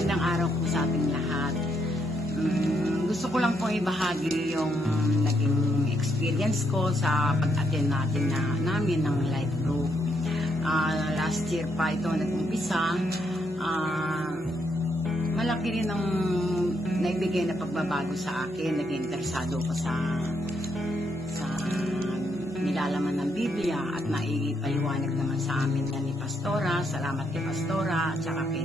Magandang araw po sa ating lahat. Gusto ko lang pong ibahagi yung naging experience ko sa pag-attend namin ng life group. Last year pa ito nag-umpisa. Malaki rin ang naibigay na pagbabago sa akin. Naging interesado ko sa nilalaman ng Biblia at naipaliwanag naman sa amin na ni Pastora. Salamat kay Pastora at saka kay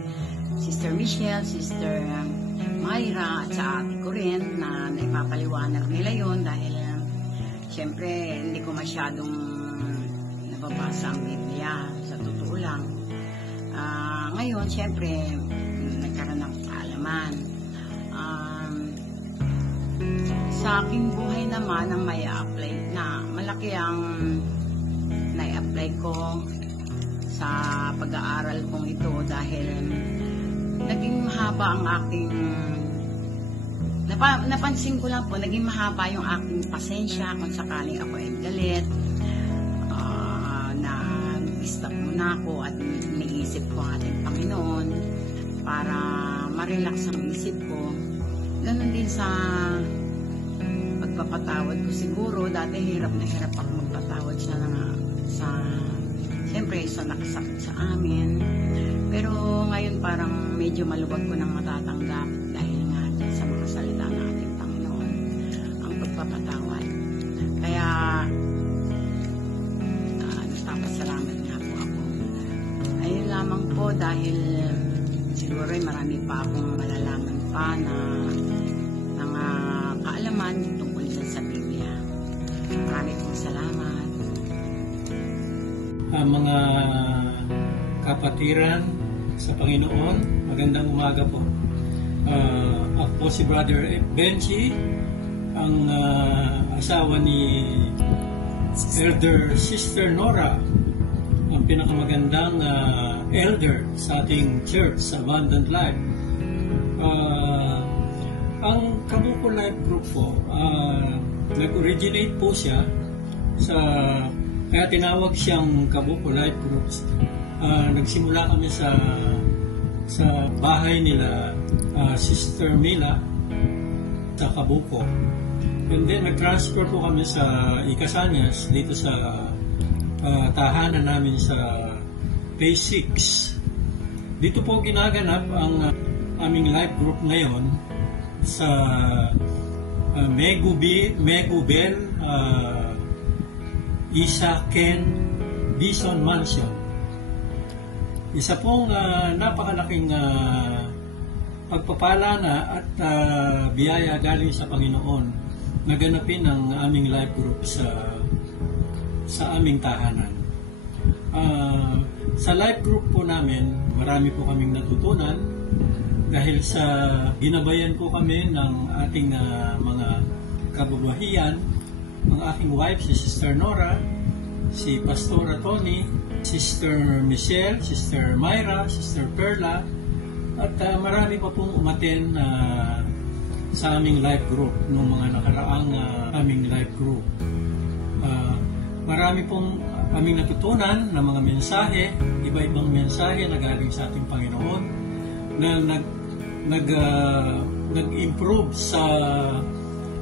Sister Michelle, Sister Mayra at sa ate ko rin na naipapaliwanag nila yon dahil syempre hindi ko masyadong nababasa ang Biblia sa totoo lang. Ngayon syempre nagkaroon ng kaalaman. Sa aking buhay naman ang may apply na malaki ang na-apply ko sa pag-aaral kong ito dahil naging mahaba ang aking napansin ko lang po, naging mahaba yung aking pasensya kung sakaling ako ay galit, na stop muna ako at iniisip ko ang ating Panginoon para ma-relax ang isip ko. Ganon din sa pagpapatawad ko siguro. Dati hirap na hirap ako magpatawad siyempre sa nakasakit sa amin. Pero ngayon parang medyo maluwag ko nang matatanggap dahil nga sa mga salita ng ating Panginoon ang pagpapatawad. Kaya nagpapasalamat nga po ako. Ayun lamang po dahil siguro marami pa akong malalaman pa na kaalaman tungkol sa Biblia. Marami pong salamat. Mga kapatiran sa Panginoon, magandang umaga po. Ako po si Brother Benji, ang asawa ni Elder Sister Nora, ang pinakamagandang elder sa ating church, sa Abundant Life. Ang Kabuko Life Group po, nag-originate po siya kaya tinawag siyang Kabuko Life Group. Nagsimula kami sa bahay nila Sister Mila sa Kabuko. And then nag-transfer po kami sa Ikasanyas dito sa tahanan namin sa Phase 6. Dito po ginaganap ang aming life group ngayon sa Megubel Isa Ken Bison Mansion. Isa pong napakalaking pagpapala na at biyaya galing sa Panginoon na ganapin ang aming life group sa aming tahanan. Sa life group po namin, marami po kaming natutunan dahil sa ginabayan ko kami ng ating mga kababahian, ang aking wife, si Sister Nora, si Pastora Tony, Sister Michelle, Sister Mayra, Sister Perla, at marami pa pong umaten sa aming life group noong mga nakaraang aming life group. Marami pong aming natutunan ng mga mensahe, iba-ibang mensahe na galing sa ating Panginoon na nag-improve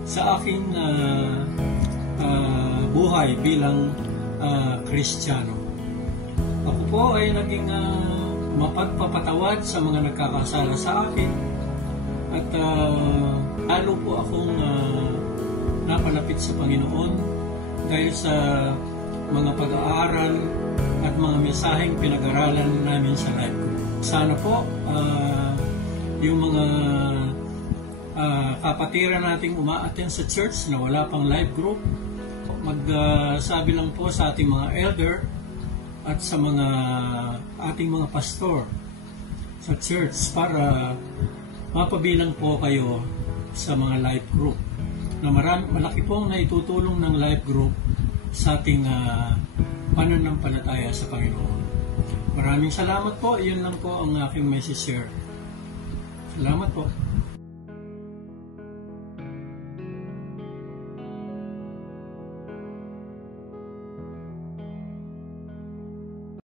sa aking buhay bilang Kristiyano. Ako po ay naging mapagpapatawad sa mga nagkakasala sa akin at lalo po akong napalapit sa Panginoon dahil sa mga pag-aaral at mga mensaheng pinag-aralan namin sa life group. Sana po yung mga kapatiran nating umaattend sa church na wala pang life group, magsabi lang po sa ating mga elder at sa mga ating mga pastor sa church para mapabilang po kayo sa mga life group na malaki pong naitutulong ng life group sa ating pananampalataya sa Panginoon. Maraming salamat po. Iyon lang po ang aking message share. Salamat po.